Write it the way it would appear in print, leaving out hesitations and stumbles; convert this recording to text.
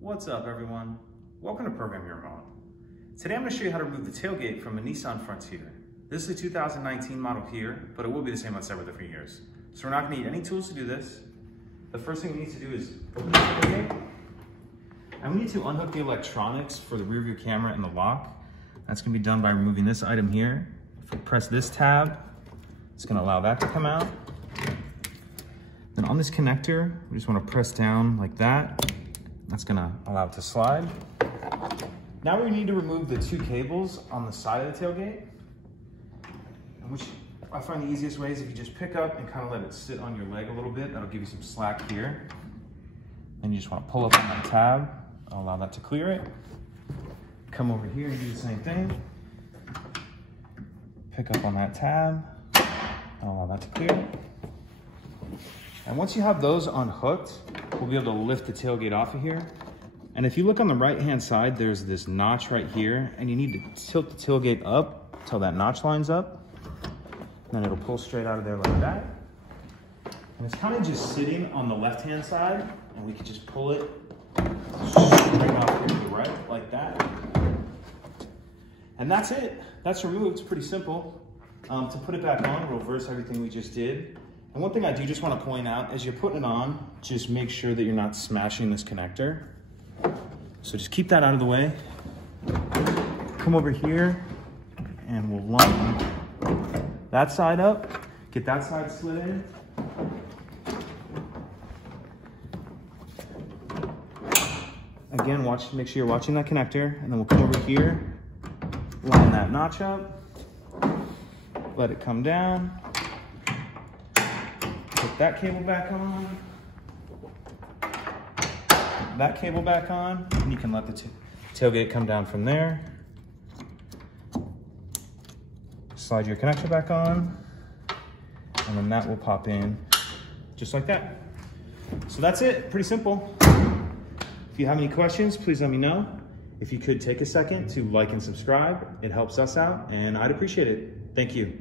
What's up, everyone? Welcome to Program Your Remote. Today I'm going to show you how to remove the tailgate from a Nissan Frontier. This is a 2019 model here, but it will be the same on several different years. So we're not going to need any tools to do this. The first thing we need to do is open the tailgate. And we need to unhook the electronics for the rear view camera and the lock. That's going to be done by removing this item here. If we press this tab, it's going to allow that to come out. Then on this connector, we just want to press down like that. That's going to allow it to slide. Now we need to remove the two cables on the side of the tailgate, which I find the easiest way is if you just pick up and kind of let it sit on your leg a little bit. That'll give you some slack here. Then you just want to pull up on that tab. I'll allow that to clear it. Come over here and do the same thing. Pick up on that tab. I'll allow that to clear it. And once you have those unhooked, we'll be able to lift the tailgate off of here. And if you look on the right-hand side, there's this notch right here, and you need to tilt the tailgate up until that notch lines up. And then it'll pull straight out of there like that. And it's kind of just sitting on the left-hand side, and we can just pull it straight off here to the right, like that. And that's it. That's removed. It's pretty simple. To put it back on, reverse everything we just did. And one thing I do just want to point out, as you're putting it on, just make sure that you're not smashing this connector. So just keep that out of the way. Come over here and we'll line that side up. Get that side slid in. Again, make sure you're watching that connector, and then we'll come over here, line that notch up, let it come down. Put that cable back on, that cable back on, and you can let the tailgate come down from there. Slide your connector back on, and then that will pop in just like that. So that's it, pretty simple. If you have any questions, please let me know. If you could take a second to like and subscribe, it helps us out, and I'd appreciate it. Thank you.